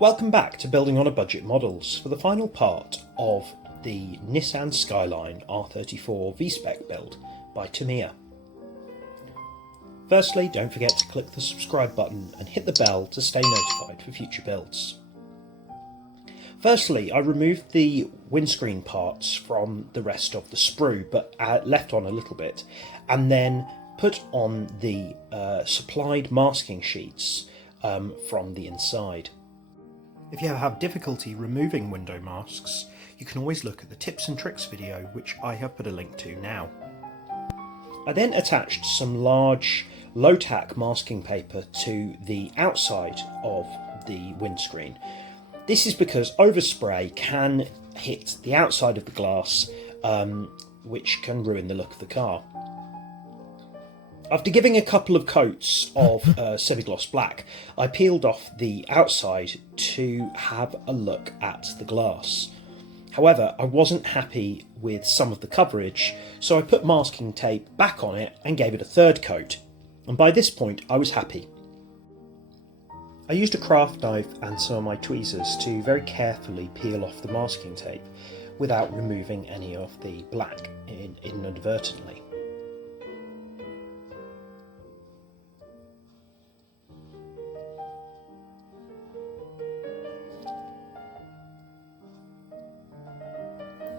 Welcome back to Building on a Budget Models for the final part of the Nissan Skyline R34 V-Spec build by Tamiya. Firstly, don't forget to click the subscribe button and hit the bell to stay notified for future builds. Firstly, I removed the windscreen parts from the rest of the sprue, but left on a little bit, and then put on the supplied masking sheets from the inside. If you have difficulty removing window masks, you can always look at the tips and tricks video, which I have put a link to now. I then attached some large low-tack masking paper to the outside of the windscreen. This is because overspray can hit the outside of the glass, which can ruin the look of the car. After giving a couple of coats of semi-gloss black, I peeled off the outside to have a look at the glass. However, I wasn't happy with some of the coverage, so I put masking tape back on it and gave it a third coat, and by this point I was happy. I used a craft knife and some of my tweezers to very carefully peel off the masking tape without removing any of the black inadvertently.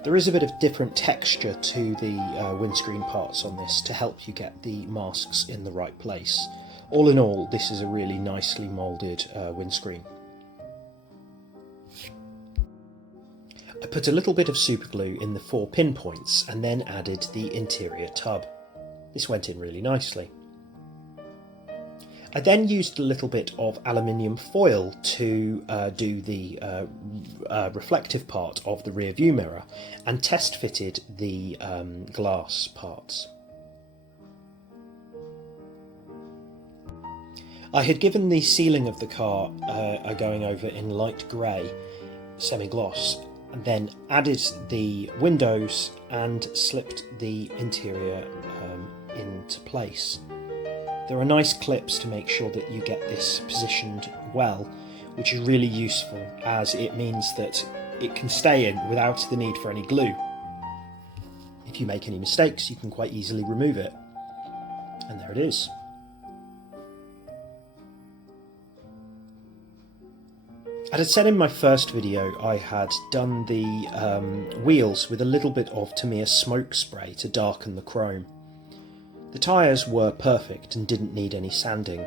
There is a bit of different texture to the windscreen parts on this to help you get the masks in the right place. All in all, this is a really nicely moulded windscreen. I put a little bit of super glue in the 4 pinpoints and then added the interior tub. This went in really nicely. I then used a little bit of aluminium foil to do the reflective part of the rear view mirror and test fitted the glass parts. I had given the ceiling of the car a going over in light grey semi-gloss and then added the windows and slipped the interior into place. There are nice clips to make sure that you get this positioned well, which is really useful as it means that it can stay in without the need for any glue. If you make any mistakes, you can quite easily remove it. And there it is. As I said in my first video, I had done the wheels with a little bit of Tamiya smoke spray to darken the chrome. The tyres were perfect and didn't need any sanding.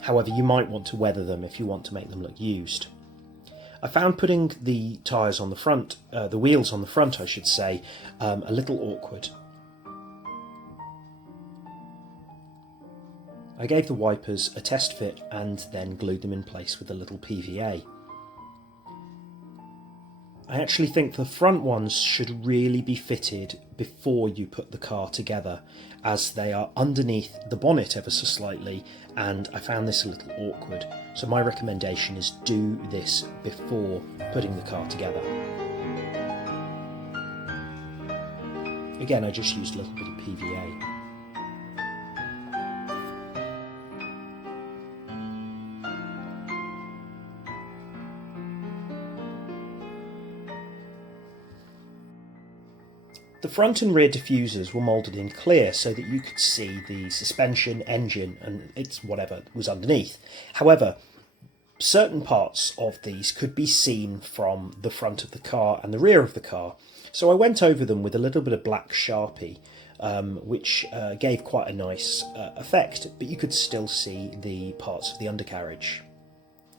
However, you might want to weather them if you want to make them look used. I found putting the tyres on the front, the wheels on the front I should say, a little awkward. I gave the wipers a test fit and then glued them in place with a little PVA. I actually think the front ones should really be fitted before you put the car together, as they are underneath the bonnet ever so slightly, and I found this a little awkward. So my recommendation is do this before putting the car together. Again, I just used a little bit of PVA. The front and rear diffusers were moulded in clear so that you could see the suspension, engine and it's whatever was underneath. However, certain parts of these could be seen from the front of the car and the rear of the car. So I went over them with a little bit of black Sharpie, which gave quite a nice effect, but you could still see the parts of the undercarriage.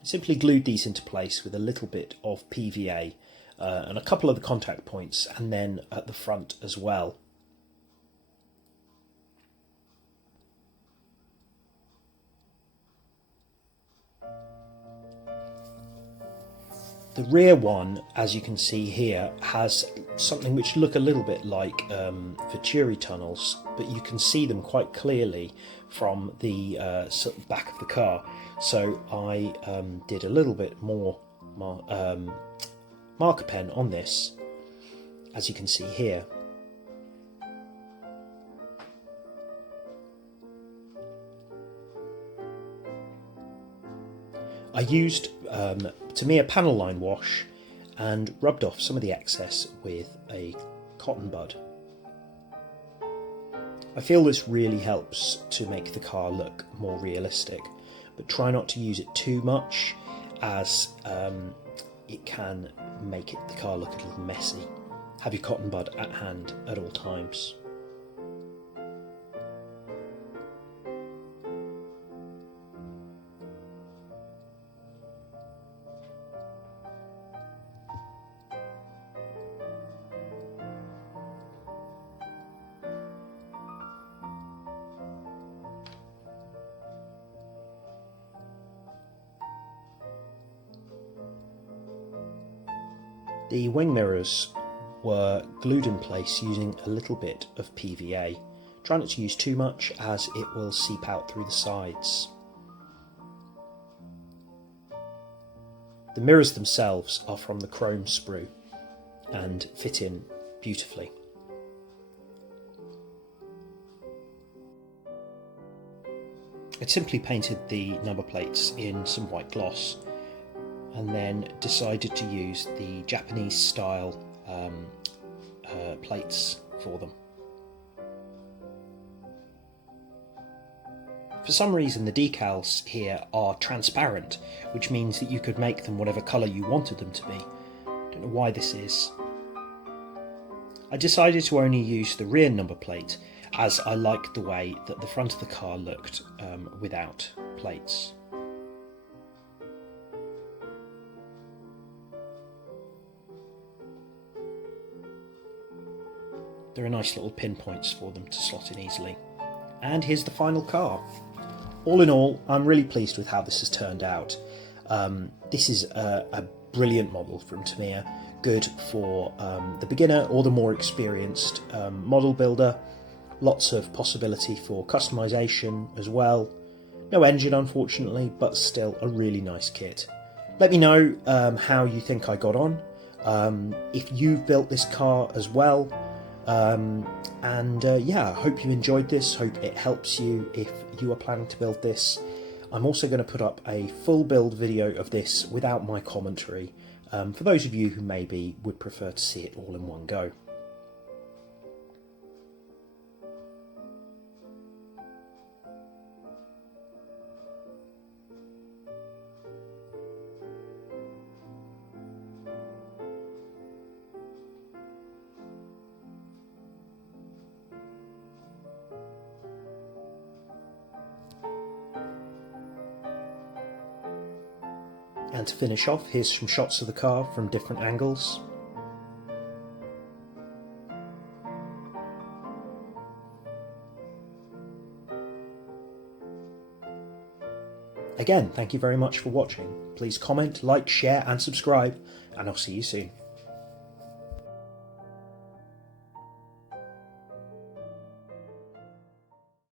Simply glued these into place with a little bit of PVA and a couple of the contact points, and then at the front as well. The rear one, as you can see here, has something which look a little bit like Venturi tunnels, but you can see them quite clearly from the back of the car. So I did a little bit more marker pen on this, as you can see here. I used Tamiya panel line wash and rubbed off some of the excess with a cotton bud. I feel this really helps to make the car look more realistic, but try not to use it too much, as it can make the car look a little messy. Have your cotton bud at hand at all times. The wing mirrors were glued in place using a little bit of PVA. Try not to use too much, as it will seep out through the sides. The mirrors themselves are from the chrome sprue and fit in beautifully. I'd simply painted the number plates in some white gloss and then decided to use the Japanese style plates for them. For some reason the decals here are transparent, which means that you could make them whatever colour you wanted them to be. Don't know why this is. I decided to only use the rear number plate, as I liked the way that the front of the car looked without plates. There are nice little pinpoints for them to slot in easily. And here's the final car. All in all, I'm really pleased with how this has turned out. This is a brilliant model from Tamiya, good for the beginner or the more experienced model builder. Lots of possibility for customization as well. No engine, unfortunately, but still a really nice kit. Let me know how you think I got on, if you've built this car as well. Yeah, I hope you enjoyed this, hope it helps you if you are planning to build this. I'm also going to put up a full build video of this without my commentary, for those of you who maybe would prefer to see it all in one go. And to finish off, here's some shots of the car from different angles. Again, thank you very much for watching. Please comment, like, share and subscribe, and I'll see you soon.